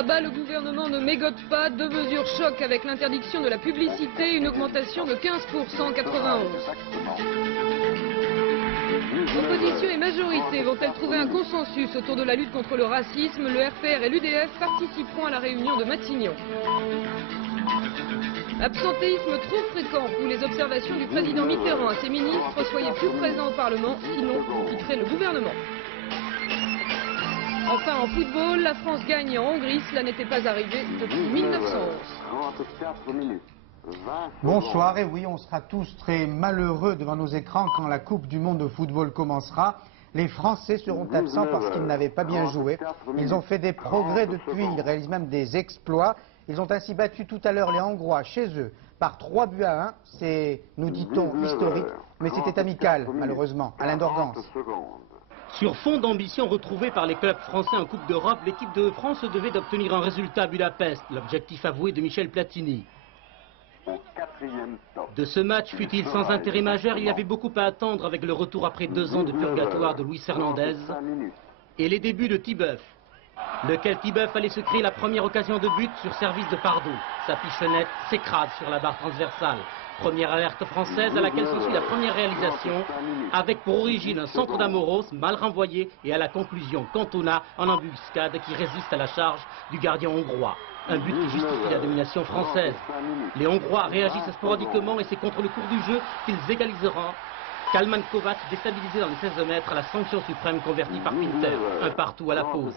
Là-bas, le gouvernement ne mégote pas. 2 mesures choc avec l'interdiction de la publicité, une augmentation de 15% en 91. Opposition et majorité vont-elles trouver un consensus autour de la lutte contre le racisme? Le RPR et l'UDF participeront à la réunion de Matignon. Absentéisme trop fréquent ou les observations du président Mitterrand à ses ministres, soyez plus présents au Parlement, sinon vous quitterez le gouvernement. Enfin en football, la France gagne en Hongrie, cela n'était pas arrivé depuis 1911. Bonsoir, et oui, on sera tous très malheureux devant nos écrans quand la Coupe du Monde de football commencera. Les Français seront absents parce qu'ils n'avaient pas bien joué. Ils ont fait des progrès depuis, ils réalisent même des exploits. Ils ont ainsi battu tout à l'heure les Hongrois chez eux par 3-1. C'est, nous dit-on, historique, mais c'était amical, malheureusement. Alain Dorgance. Sur fond d'ambition retrouvée par les clubs français en Coupe d'Europe, l'équipe de France devait obtenir un résultat à Budapest, l'objectif avoué de Michel Platini. De ce match, fut-il sans intérêt majeur, il y avait beaucoup à attendre avec le retour après 2 ans de purgatoire de Luis Hernandez et les débuts de Tibeuf. Lequel Tibeuf allait se créer la première occasion de but sur service de Pardo. Sa pichonnette s'écrase sur la barre transversale. Première alerte française à laquelle s'ensuit la première réalisation, avec pour origine un centre d'Amoros mal renvoyé et à la conclusion Cantona en embuscade qui résiste à la charge du gardien hongrois. Un but qui justifie la domination française. Les Hongrois réagissent sporadiquement et c'est contre le cours du jeu qu'ils égaliseront. Kalman Kovac déstabilisé dans les 16 mètres à la sanction suprême convertie par Pinter. Un partout à la pause.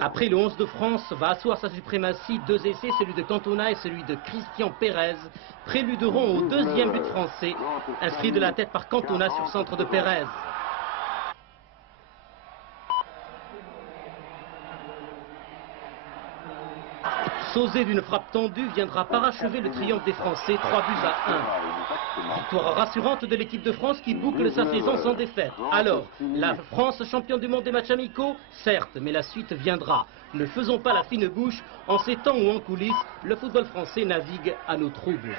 Après le 11 de France va asseoir sa suprématie, 2 essais, celui de Cantona et celui de Christian Pérez, préluderont au 2e but français, inscrit de la tête par Cantona sur centre de Pérez. Sauzé d'une frappe tendue viendra parachever le triomphe des Français, 3-1. Victoire rassurante de l'équipe de France qui boucle sa saison sans défaite. Alors, la France championne du monde des matchs amicaux? Certes, mais la suite viendra. Ne faisons pas la fine bouche, en ces temps où en coulisses, le football français navigue à nos troubles.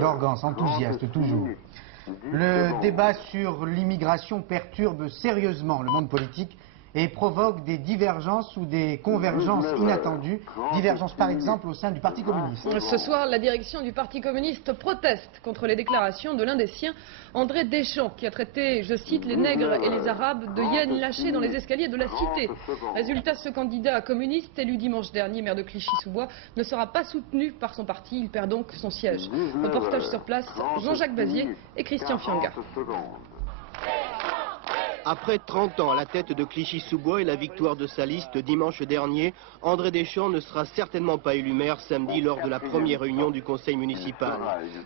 Dorgance, enthousiaste toujours. Le débat sur l'immigration perturbe sérieusement le monde politique et provoque des divergences ou des convergences inattendues. Divergences par exemple au sein du Parti communiste. Ce soir, la direction du Parti communiste proteste contre les déclarations de l'un des siens, André Deschamps, qui a traité, je cite, les nègres et les arabes de hyènes lâchées dans les escaliers de la cité. Résultat, ce candidat communiste, élu dimanche dernier maire de Clichy-sous-Bois, ne sera pas soutenu par son parti. Il perd donc son siège. Reportage sur place, Jean-Jacques Bazier et Christian Fianga. Après 30 ans à la tête de Clichy-sous-Bois et la victoire de sa liste dimanche dernier, André Deschamps ne sera certainement pas élu maire samedi lors de la première réunion du conseil municipal.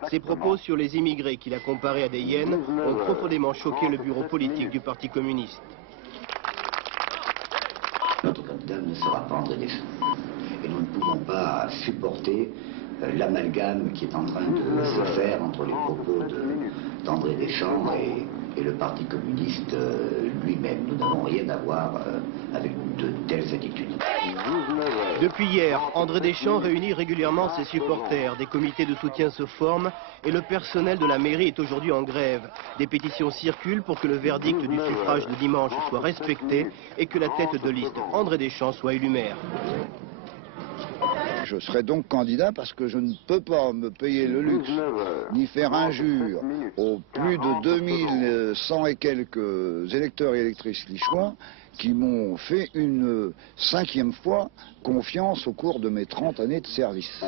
Ses propos sur les immigrés qu'il a comparés à des hyènes ont profondément choqué le bureau politique du Parti communiste. Notre candidat ne sera pas André Deschamps. Et nous ne pouvons pas supporter l'amalgame qui est en train de se faire entre les propos d'André Deschamps et le Parti communiste lui-même. Nous n'avons rien à voir avec de telles attitudes. Depuis hier, André Deschamps réunit régulièrement ses supporters. Des comités de soutien se forment et le personnel de la mairie est aujourd'hui en grève. Des pétitions circulent pour que le verdict du suffrage de dimanche soit respecté et que la tête de liste André Deschamps soit élu maire. Je serai donc candidat parce que je ne peux pas me payer le luxe ni faire injure aux plus de 2100 et quelques électeurs et électrices lichois qui m'ont fait une 5e fois confiance au cours de mes 30 années de service.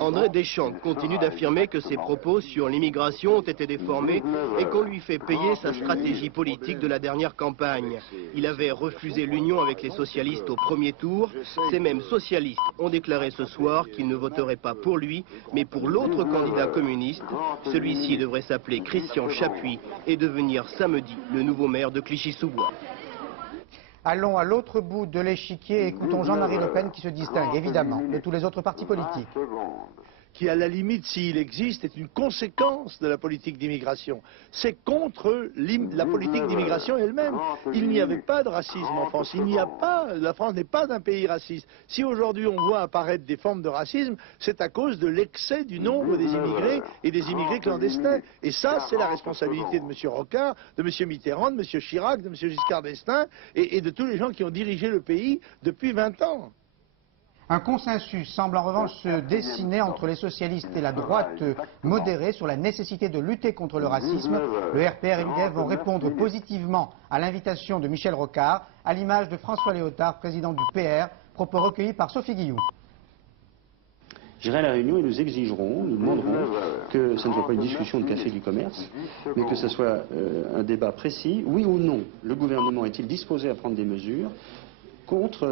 André Deschamps continue d'affirmer que ses propos sur l'immigration ont été déformés et qu'on lui fait payer sa stratégie politique de la dernière campagne. Il avait refusé l'union avec les socialistes au premier tour. Ces mêmes socialistes ont déclaré ce soir qu'ils ne voteraient pas pour lui, mais pour l'autre candidat communiste. Celui-ci devrait s'appeler Christian Chapuis et devenir samedi le nouveau maire de Clichy-sous-Bois. Allons à l'autre bout de l'échiquier et écoutons Jean-Marie Le Pen qui se distingue évidemment de tous les autres partis politiques. qui, à la limite, s'il existe, est une conséquence de la politique d'immigration. C'est contre la politique d'immigration elle-même. Il n'y avait pas de racisme en France. La France n'est pas un pays raciste. Si aujourd'hui on voit apparaître des formes de racisme, c'est à cause de l'excès du nombre des immigrés et des immigrés clandestins. Et ça, c'est la responsabilité de M. Rocard, de M. Mitterrand, de M. Chirac, de M. Giscard d'Estaing et de tous les gens qui ont dirigé le pays depuis 20 ans. Un consensus semble en revanche se dessiner entre les socialistes et la droite modérée sur la nécessité de lutter contre le racisme. Le RPR et l'UDF vont répondre positivement à l'invitation de Michel Rocard, à l'image de François Léotard, président du PR, propos recueillis par Sophie Guillou. J'irai à la réunion et nous exigerons, nous demanderons que ce ne soit pas une discussion de café du commerce, mais que ce soit un débat précis. Oui ou non, le gouvernement est-il disposé à prendre des mesures contre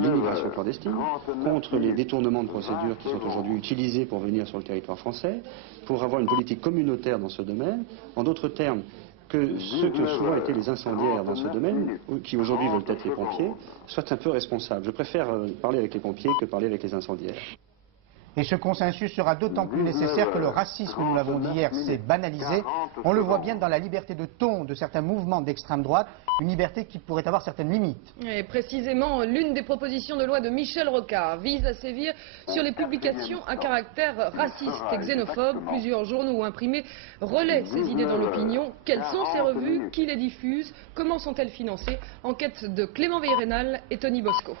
l'immigration clandestine, contre les détournements de procédures qui sont aujourd'hui utilisés pour venir sur le territoire français, pour avoir une politique communautaire dans ce domaine. En d'autres termes, que ceux qui ont souvent été les incendiaires dans ce domaine, qui aujourd'hui veulent être les pompiers, soient un peu responsables. Je préfère parler avec les pompiers que parler avec les incendiaires. Et ce consensus sera d'autant plus nécessaire que le racisme, nous l'avons dit hier, s'est banalisé. On le voit bien dans la liberté de ton de certains mouvements d'extrême droite, une liberté qui pourrait avoir certaines limites. Et précisément, l'une des propositions de loi de Michel Rocard vise à sévir sur les publications à caractère raciste et xénophobe. Plusieurs journaux ou imprimés relaient ces idées dans l'opinion. Quelles sont ces revues? Qui les diffusent? Comment sont-elles financées? Enquête de Clément Veillerenal et Tony Bosco.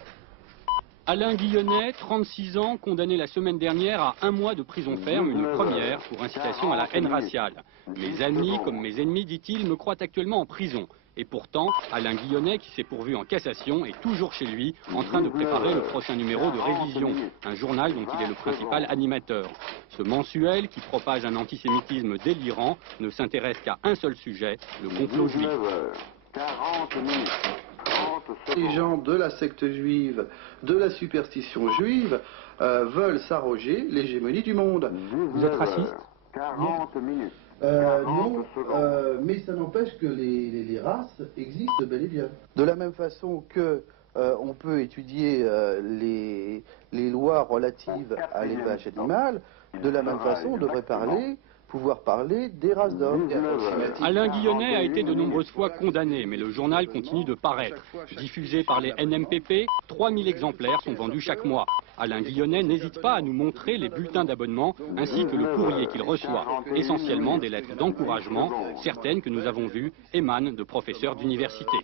Alain Guillonnet, 36 ans, condamné la semaine dernière à 1 mois de prison ferme, une première pour incitation à la haine raciale. Mes amis, comme mes ennemis, dit-il, me croient actuellement en prison. Et pourtant, Alain Guillonnet, qui s'est pourvu en cassation, est toujours chez lui, en train de préparer le prochain numéro de Révision, un journal dont il est le principal animateur. Ce mensuel, qui propage un antisémitisme délirant, ne s'intéresse qu'à un seul sujet, le complot juif. 40 minutes. Les gens de la secte juive, de la superstition juive, veulent s'arroger l'hégémonie du monde. Vous êtes raciste? 40 minutes. Non, mais ça n'empêche que les races existent bel et bien. De la même façon que on peut étudier les lois relatives à l'élevage animal, de la même façon on devrait pouvoir parler des races d'hommes. Alain Guillonnet a été de nombreuses fois condamné, mais le journal continue de paraître. Diffusé par les NMPP, 3000 exemplaires sont vendus chaque mois. Alain Guillonnet n'hésite pas à nous montrer les bulletins d'abonnement ainsi que le courrier qu'il reçoit. Essentiellement des lettres d'encouragement, certaines que nous avons vues émanent de professeurs d'université.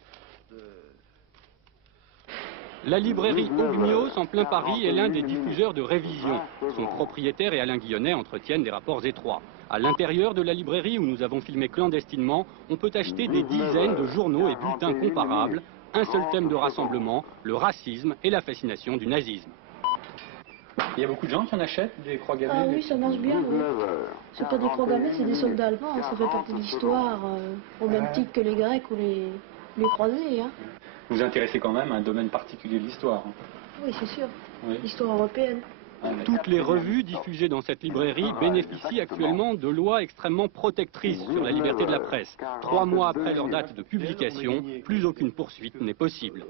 La librairie Ogmios, en plein Paris, est l'un des diffuseurs de Révision. Son propriétaire et Alain Guillonnet entretiennent des rapports étroits. À l'intérieur de la librairie, où nous avons filmé clandestinement, on peut acheter des dizaines de journaux et bulletins comparables. Un seul thème de rassemblement, le racisme et la fascination du nazisme. Il y a beaucoup de gens qui en achètent des croix gammées? Ah oui, ça marche bien. Oui. C'est pas des croix gammées, c'est des soldats allemands. Ça fait partie de l'histoire, au même titre que les Grecs ou les croisés. Hein. Vous vous intéressez quand même à un domaine particulier de l'histoire? Oui, c'est sûr. Oui. L'histoire européenne. Toutes les revues diffusées dans cette librairie bénéficient actuellement de lois extrêmement protectrices sur la liberté de la presse. 3 mois après leur date de publication, plus aucune poursuite n'est possible.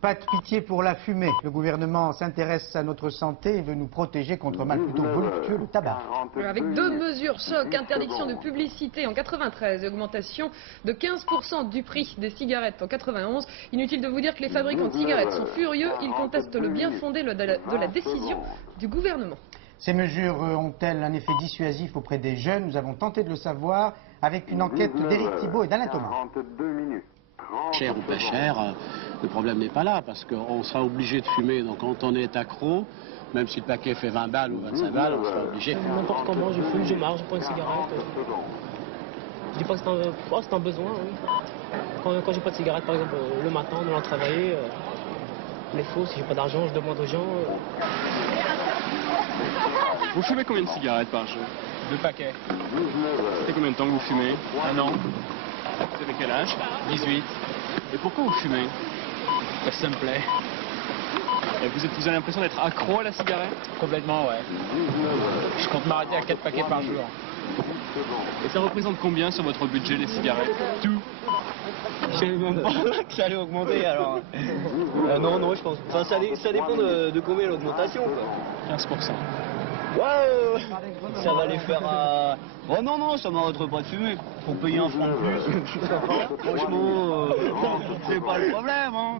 Pas de pitié pour la fumée. Le gouvernement s'intéresse à notre santé et veut nous protéger contre un mal plutôt voluptueux, le tabac. Avec 2 mesures choc, interdiction de publicité en 93 et augmentation de 15% du prix des cigarettes en 91. Inutile de vous dire que les fabricants de cigarettes sont furieux. Ils contestent le bien fondé de la décision du gouvernement. Ces mesures ont-elles un effet dissuasif auprès des jeunes? Nous avons tenté de le savoir avec une enquête d'Éric Thibault et d'Alain Thomas. Cher ou pas cher, le problème n'est pas là, parce qu'on sera obligé de fumer. Donc quand on est accro, même si le paquet fait 20 balles ou 25 balles, on sera obligé. N'importe comment, je fume, je marche, je prends une cigarette. Je dis pas que c'est un besoin, oui. Quand j'ai pas de cigarette, par exemple, le matin, en allant travailler, il faut, si j'ai pas d'argent, je demande aux gens. Vous fumez combien de cigarettes par jour? 2 paquets. Ça fait combien de temps que vous fumez? 1 an. Vous avez quel âge? 18. Et pourquoi vous fumez? Parce que ça me plaît. Et vous avez l'impression d'être accro à la cigarette? Complètement, ouais. Je compte m'arrêter à 4 paquets par jour. Et ça représente combien sur votre budget, les cigarettes? Tout. Je savais même pas que ça allait augmenter, alors. Non, je pense. Enfin, ça dépend de combien l'augmentation, quoi. 15%. Ouais, ça va les faire à... Oh non, ça m'arrêterait pas de fumer. Pour payer un franc de plus, franchement, c'est pas le problème, hein.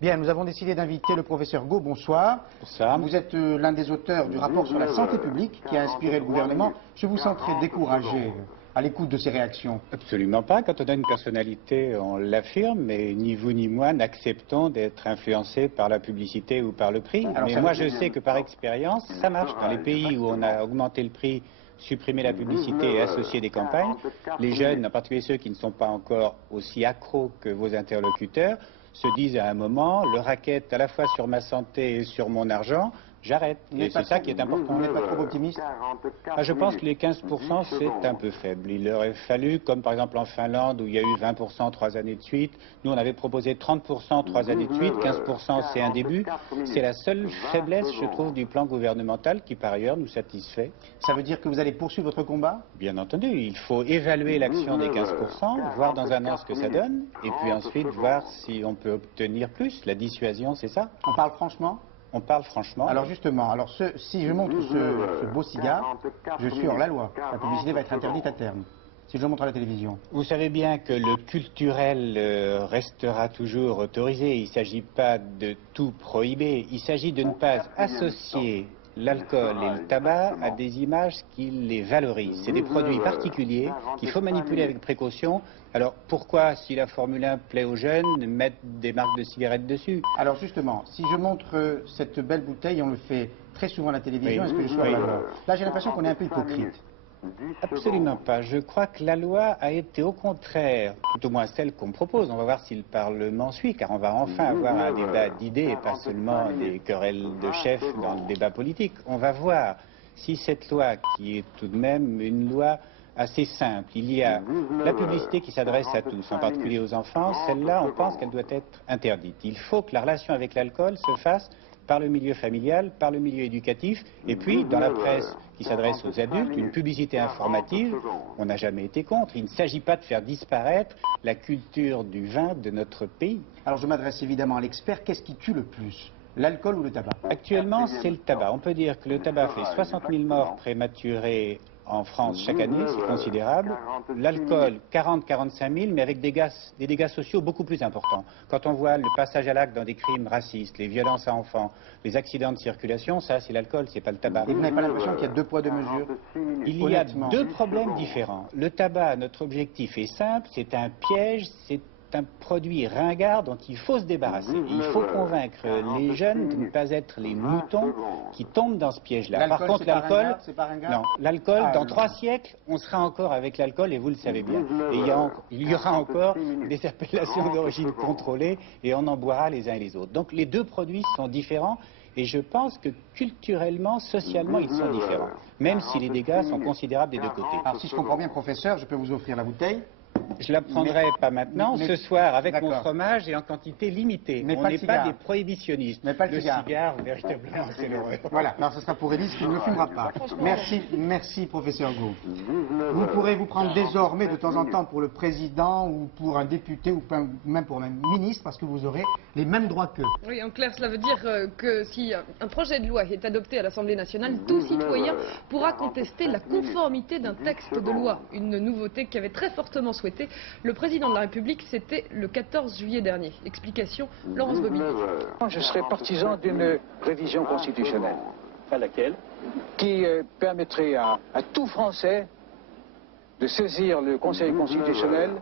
Bien, nous avons décidé d'inviter le professeur Gault. Bonsoir. Bonsoir. Vous êtes l'un des auteurs du rapport sur la santé publique qui a inspiré le gouvernement. Je vous sens très découragé à l'écoute de ces réactions. Absolument pas. Quand on a une personnalité, on l'affirme, mais ni vous ni moi n'acceptons d'être influencés par la publicité ou par le prix. Alors, mais moi, je sais que par expérience, ça marche. Dans les pays où on a augmenté le prix, supprimé la publicité et associé des campagnes, les jeunes, en particulier ceux qui ne sont pas encore aussi accros que vos interlocuteurs, se disent à un moment, le racket à la fois sur ma santé et sur mon argent, j'arrête. Et c'est ça qui est important. On n'est pas trop optimiste. Je pense que les 15%, c'est un peu faible. Il aurait fallu, comme par exemple en Finlande, où il y a eu 20% 3 années de suite, nous on avait proposé 30% 3 années de suite, 15% c'est un début. C'est la seule faiblesse, je trouve, du plan gouvernemental qui par ailleurs nous satisfait. Ça veut dire que vous allez poursuivre votre combat? Bien entendu, il faut évaluer l'action des 15%, voir dans un an ce que ça donne, et puis ensuite voir si on peut obtenir plus. La dissuasion, c'est ça? On parle franchement? On parle franchement. Alors justement, si je montre ce beau cigare, je suis hors la loi. La publicité va être interdite à terme. Si je le montre à la télévision. Vous savez bien que le culturel restera toujours autorisé. Il ne s'agit pas de tout prohiber. Il s'agit de ne pas associer l'alcool et le tabac à des images qui les valorisent. C'est des produits particuliers qu'il faut manipuler avec précaution. Alors pourquoi, si la Formule 1 plaît aux jeunes, mettre des marques de cigarettes dessus? Alors justement, si je montre cette belle bouteille, on le fait très souvent à la télévision, oui, est-ce que je suis à la loi? Là, j'ai l'impression qu'on est un peu hypocrite. Absolument pas. Je crois que la loi a été au contraire, tout au moins celle qu'on propose. On va voir si le Parlement suit, car on va enfin avoir un débat d'idées et pas seulement des querelles de chefs dans le débat politique. On va voir si cette loi, qui est tout de même une loi assez simple, il y a la publicité qui s'adresse à tous, en particulier aux enfants, celle-là, on pense qu'elle doit être interdite. Il faut que la relation avec l'alcool se fasse par le milieu familial, par le milieu éducatif, et puis dans la presse qui s'adresse aux adultes, une publicité informative, on n'a jamais été contre. Il ne s'agit pas de faire disparaître la culture du vin de notre pays. Alors je m'adresse évidemment à l'expert, qu'est-ce qui tue le plus? L'alcool ou le tabac? Actuellement, c'est le tabac. On peut dire que le tabac fait 60 000 morts prématurées en France chaque année, c'est considérable. L'alcool, 40-45 000, mais avec des dégâts sociaux beaucoup plus importants. Quand on voit le passage à l'acte dans des crimes racistes, les violences à enfants, les accidents de circulation, ça c'est l'alcool, c'est pas le tabac. Et vous n'avez pas l'impression qu'il y a deux poids, deux mesures? Il y a deux problèmes différents. Le tabac, notre objectif est simple, c'est un piège, c'est un produit ringard dont il faut se débarrasser. Il faut convaincre les jeunes de ne pas être les moutons qui tombent dans ce piège-là. Par contre, l'alcool, non, l'alcool, dans 3 siècles, on sera encore avec l'alcool et vous le savez bien. Et il y aura encore des appellations d'origine contrôlée et on en boira les uns et les autres. Donc les deux produits sont différents. Et je pense que culturellement, socialement, ils sont différents. Même si les dégâts sont considérables des deux côtés. Alors si je comprends bien, professeur, je peux vous offrir la bouteille? Je la prendrai pas maintenant, ce soir, avec mon fromage et en quantité limitée. Mais on n'est pas des prohibitionnistes. Mais pas le cigare, véritablement, c'est l'horreur. Voilà, alors ce sera pour Élise qui ne le fumera pas. Merci, professeur Gault. Vous pourrez vous prendre désormais de temps en temps pour le président ou pour un député ou même pour un ministre parce que vous aurez les mêmes droits qu'eux. Oui, en clair, cela veut dire que si un projet de loi est adopté à l'Assemblée nationale, tout citoyen pourra contester la conformité d'un texte de loi. Une nouveauté qui avait très fortement souhaité le président de la République, c'était le 14 juillet dernier. Explication, Laurence Bobigny. Je serais partisan d'une révision constitutionnelle. À laquelle? Qui permettrait à tout Français de saisir le Conseil constitutionnel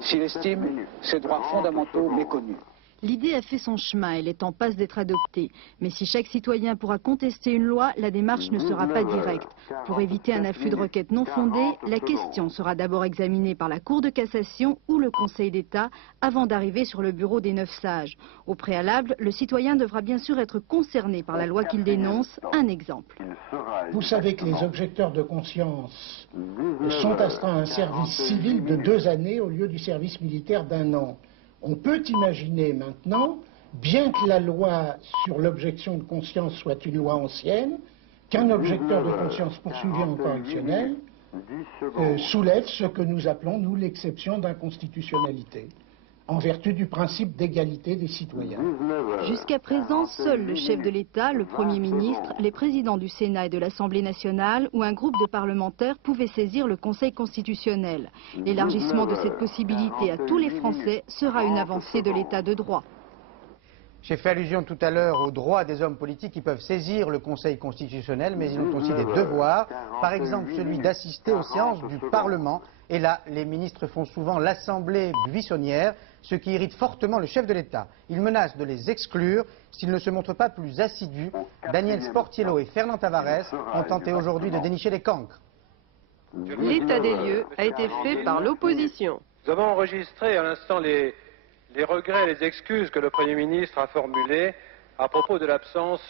s'il estime ses droits fondamentaux méconnus. L'idée a fait son chemin, elle est en passe d'être adoptée. Mais si chaque citoyen pourra contester une loi, la démarche ne sera pas directe. Pour éviter un afflux de requêtes non fondées, la question sera d'abord examinée par la Cour de cassation ou le Conseil d'État avant d'arriver sur le bureau des 9 sages. Au préalable, le citoyen devra bien sûr être concerné par la loi qu'il dénonce. Un exemple. Vous savez que les objecteurs de conscience sont astreints à un service civil de 2 années au lieu du service militaire d'1 an. On peut imaginer maintenant, bien que la loi sur l'objection de conscience soit une loi ancienne, qu'un objecteur de conscience poursuivi en correctionnel soulève ce que nous appelons, nous, l'exception d'inconstitutionnalité. en vertu du principe d'égalité des citoyens. Jusqu'à présent, seul le chef de l'État, le Premier ministre, les présidents du Sénat et de l'Assemblée nationale ou un groupe de parlementaires pouvaient saisir le Conseil constitutionnel. L'élargissement de cette possibilité à tous les Français sera une avancée de l'État de droit. J'ai fait allusion tout à l'heure aux droits des hommes politiques qui peuvent saisir le Conseil constitutionnel, mais ils ont aussi des devoirs, par exemple celui d'assister aux séances du Parlement. Et là, les ministres font souvent l'assemblée buissonnière, ce qui irrite fortement le chef de l'État. Il menace de les exclure s'ils ne se montrent pas plus assidus. Daniel Sportiello et Fernand Tavares ont tenté aujourd'hui de dénicher les cancres. L'état des lieux a été fait par l'opposition. Nous avons enregistré à l'instant les regrets et les excuses que le Premier ministre a formulés à propos de l'absence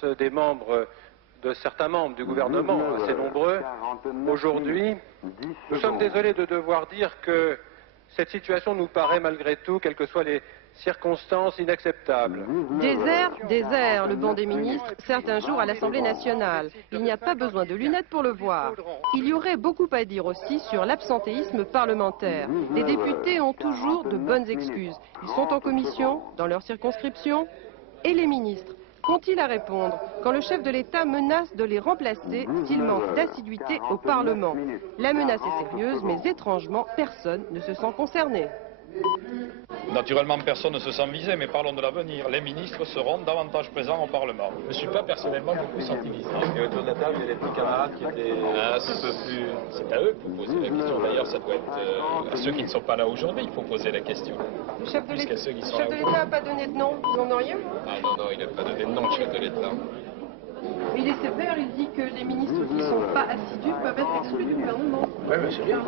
de certains membres du gouvernement, assez nombreux. Aujourd'hui, nous sommes désolés de devoir dire que cette situation nous paraît malgré tout, quelles que soient les circonstances, inacceptable. Désert, le banc des ministres, certains jours à l'Assemblée nationale. Il n'y a pas besoin de lunettes pour le voir. Il y aurait beaucoup à dire aussi sur l'absentéisme parlementaire. Les députés ont toujours de bonnes excuses. Ils sont en commission, dans leur circonscription, et les ministres qu'ont-ils à répondre quand le chef de l'État menace de les remplacer s'ils manquent d'assiduité au Parlement? La menace est sérieuse, mais étrangement, personne ne se sent concerné. Naturellement, personne ne se sent visé, mais parlons de l'avenir. Les ministres seront davantage présents au Parlement. Je ne suis pas personnellement beaucoup senti visé. Et autour de la table, il y a des petits camarades qui étaient un petit peu plus... C'est à eux qu'il faut poser la question. D'ailleurs, ça doit être à ceux qui ne sont pas là aujourd'hui qu'il faut poser la question. Le chef de l'État n'a pas donné de nom, vous en auriez? Ah non, il n'a pas donné de nom, le chef de l'État. Il est sévère, il dit que les ministres qui ne sont pas assidus peuvent être exclus du gouvernement. Oui, mais c'est bien.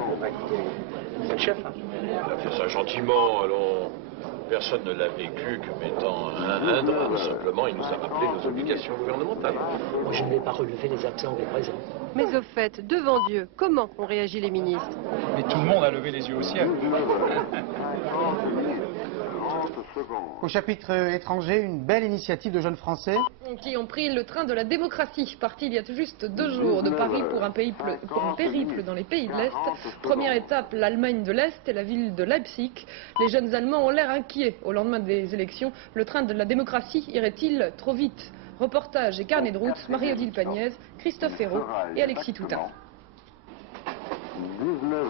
C'est le chef. Il a fait ça gentiment, allons. Personne ne l'a vécu comme étant un drame. Simplement, il nous a rappelé nos obligations gouvernementales. Moi, je ne vais pas relever les absents des présents. Mais au fait, devant Dieu, comment ont réagi les ministres? Mais tout le monde a levé les yeux au ciel. Au chapitre étranger, une belle initiative de jeunes Français qui ont pris le train de la démocratie, parti il y a tout juste 2 jours de Paris pour un périple dans les pays de l'Est. Première étape, l'Allemagne de l'Est et la ville de Leipzig. Les jeunes Allemands ont l'air inquiets au lendemain des élections. Le train de la démocratie irait-il trop vite? Reportage et carnet de route, Marie-Odile Pagnès, Christophe Hérault et Alexis Toutain. 19h51.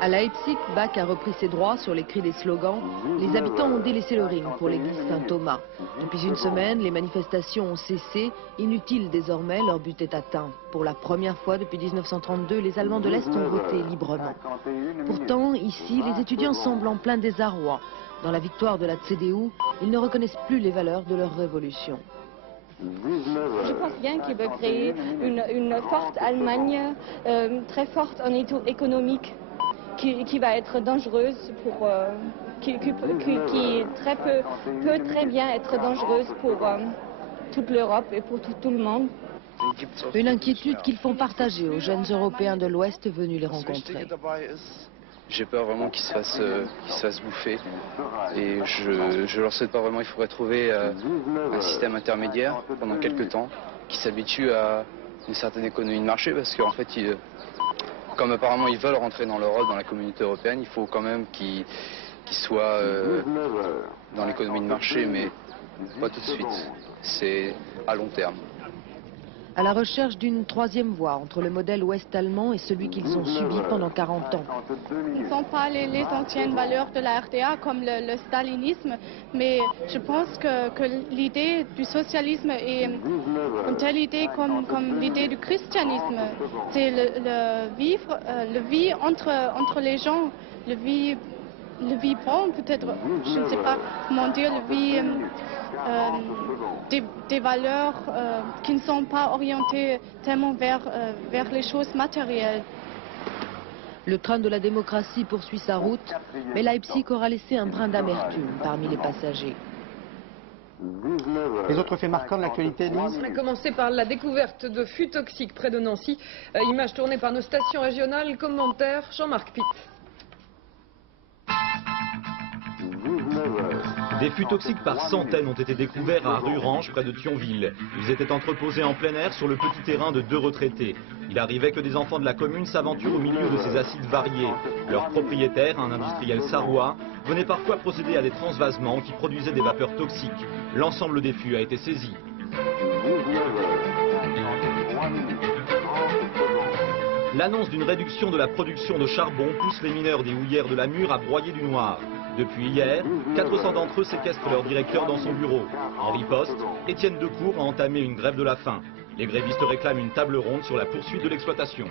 À Leipzig, Bach a repris ses droits sur les cris des slogans. Les habitants ont délaissé le ring pour l'église Saint-Thomas. Depuis une semaine, les manifestations ont cessé. Inutile désormais, leur but est atteint. Pour la première fois depuis 1932, les Allemands de l'Est ont voté librement. Pourtant, ici, les étudiants semblent en plein désarroi. Dans la victoire de la CDU, ils ne reconnaissent plus les valeurs de leur révolution. Je pense bien qu'il veut créer une forte Allemagne, très forte en économique, qui va être dangereuse pour, qui peut très bien être dangereuse pour toute l'Europe et pour tout le monde. Une inquiétude qu'ils font partager aux jeunes Européens de l'Ouest venus les rencontrer. J'ai peur vraiment qu'ils se fassent bouffer et je leur souhaite pas vraiment. Il faudrait trouver un système intermédiaire pendant quelques temps qui s'habitue à une certaine économie de marché parce qu'en fait, comme apparemment ils veulent rentrer dans l'Europe, dans la communauté européenne, il faut quand même qu'ils soient dans l'économie de marché, mais pas tout de suite. C'est à long terme. À la recherche d'une troisième voie entre le modèle ouest-allemand et celui qu'ils ont subi pendant 40 ans. Ce ne sont pas les anciennes valeurs de la RDA comme le stalinisme, mais je pense que l'idée du socialisme est une telle idée comme l'idée du christianisme. C'est le vie entre les gens, le vie bon peut-être, je ne sais pas comment dire, le vie... des valeurs qui ne sont pas orientées tellement vers les choses matérielles. Le train de la démocratie poursuit sa route, mais Leipzig aura laissé un brin d'amertume parmi les passagers. Les autres faits marquants de l'actualité, Lise? On a commencé par la découverte de fûts toxiques près de Nancy. Images tournées par nos stations régionales. Commentaire, Jean-Marc Pitt. 19h. Des fûts toxiques par centaines ont été découverts à Rurange, près de Thionville. Ils étaient entreposés en plein air sur le petit terrain de 2 retraités. Il arrivait que des enfants de la commune s'aventurent au milieu de ces acides variés. Leur propriétaire, un industriel sarrois, venait parfois procéder à des transvasements qui produisaient des vapeurs toxiques. L'ensemble des fûts a été saisi. L'annonce d'une réduction de la production de charbon pousse les mineurs des houillères de la Mure à broyer du noir. Depuis hier, 400 d'entre eux séquestrent leur directeur dans son bureau. En riposte, Étienne Decour a entamé une grève de la faim. Les grévistes réclament une table ronde sur la poursuite de l'exploitation.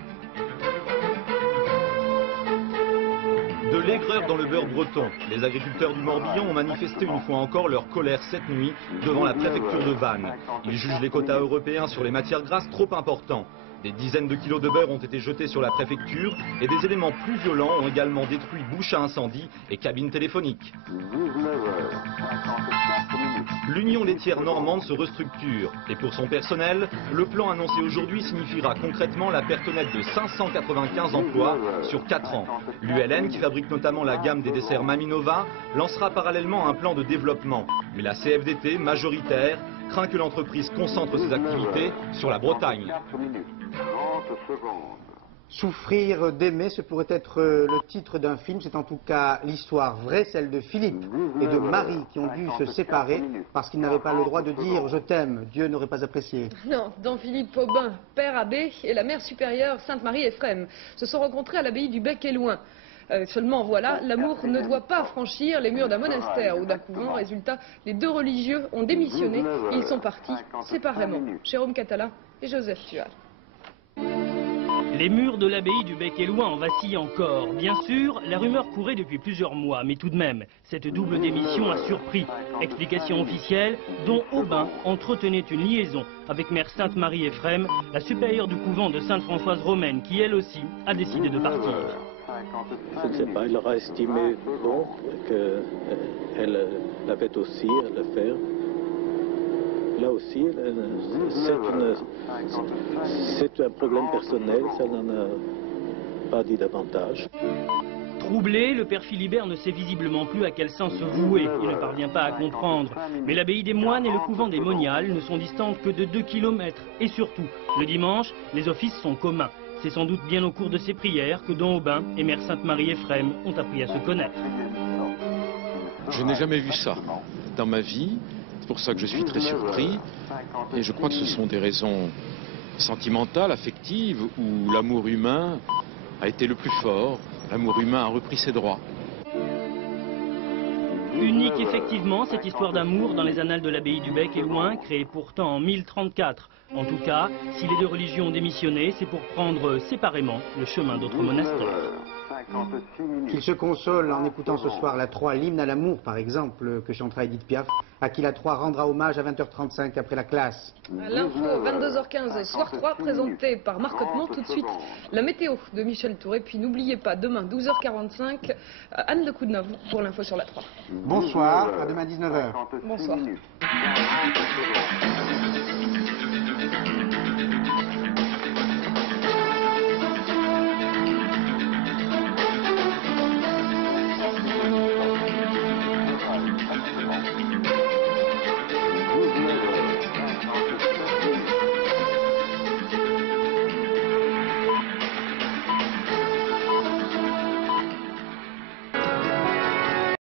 De l'aigreur dans le beurre breton. Les agriculteurs du Morbihan ont manifesté une fois encore leur colère cette nuit devant la préfecture de Vannes. Ils jugent les quotas européens sur les matières grasses trop importants. Des dizaines de kilos de beurre ont été jetés sur la préfecture et des éléments plus violents ont également détruit bouches à incendie et cabines téléphoniques. L'Union laitière normande se restructure et pour son personnel, le plan annoncé aujourd'hui signifiera concrètement la perte nette de 595 emplois sur 4 ans. L'ULN, qui fabrique notamment la gamme des desserts Maminova, lancera parallèlement un plan de développement. Mais la CFDT, majoritaire, craint que l'entreprise concentre ses activités sur la Bretagne. Souffrir d'aimer, ce pourrait être le titre d'un film. C'est en tout cas l'histoire vraie, celle de Philippe et de Marie qui ont dû se séparer parce qu'ils n'avaient pas le droit de dire « je t'aime ». Dieu n'aurait pas apprécié. Non, dans Philippe Aubin, père abbé, et la mère supérieure Sainte-Marie-Éphrem se sont rencontrés à l'abbaye du Bec-et-Loing. Seulement voilà, l'amour ne doit pas franchir les murs d'un monastère ou d'un couvent. Résultat, les 2 religieux ont démissionné et ils sont partis séparément. Jérôme Catala et Joseph Tual. Les murs de l'abbaye du Bec-et-Loing en vacillent encore. Bien sûr, la rumeur courait depuis plusieurs mois, mais tout de même, cette double démission a surpris. Explication officielle, dont Aubin entretenait une liaison avec mère Sainte-Marie-Éphrem, la supérieure du couvent de Sainte-Françoise Romaine, qui elle aussi a décidé de partir. Je ne sais pas, il aura estimé bon qu'elle avait aussi à le faire. Là aussi, c'est un problème personnel, ça n'en a pas dit davantage. Troublé, le père Philibert ne sait visiblement plus à quel sens se vouer. Il ne parvient pas à comprendre. Mais l'abbaye des moines et le couvent des Moniales ne sont distantes que de 2 kilomètres. Et surtout, le dimanche, les offices sont communs. C'est sans doute bien au cours de ces prières que Don Aubin et mère Sainte-Marie-Éphrem ont appris à se connaître. Je n'ai jamais vu ça dans ma vie. C'est pour ça que je suis très surpris. Et je crois que ce sont des raisons sentimentales, affectives, où l'amour humain a été le plus fort. L'amour humain a repris ses droits. Unique effectivement cette histoire d'amour dans les annales de l'abbaye du Bec-et-Loing, créée pourtant en 1034. En tout cas, si les 2 religions ont démissionné, c'est pour prendre séparément le chemin d'autres monastères. Qu'il se console en écoutant ce soir la 3, l'hymne à l'amour par exemple, que chantera Edith Piaf, à qui la 3 rendra hommage à 20h35 après la classe. L'info, 22h15, soir 3, présenté par Marc Ottemont. Tout de suite, la météo de Michel Touré. Puis n'oubliez pas, demain, 12h45, Anne de Coudeneuve pour l'info sur la 3. Bonsoir, à demain 19h. Bonsoir.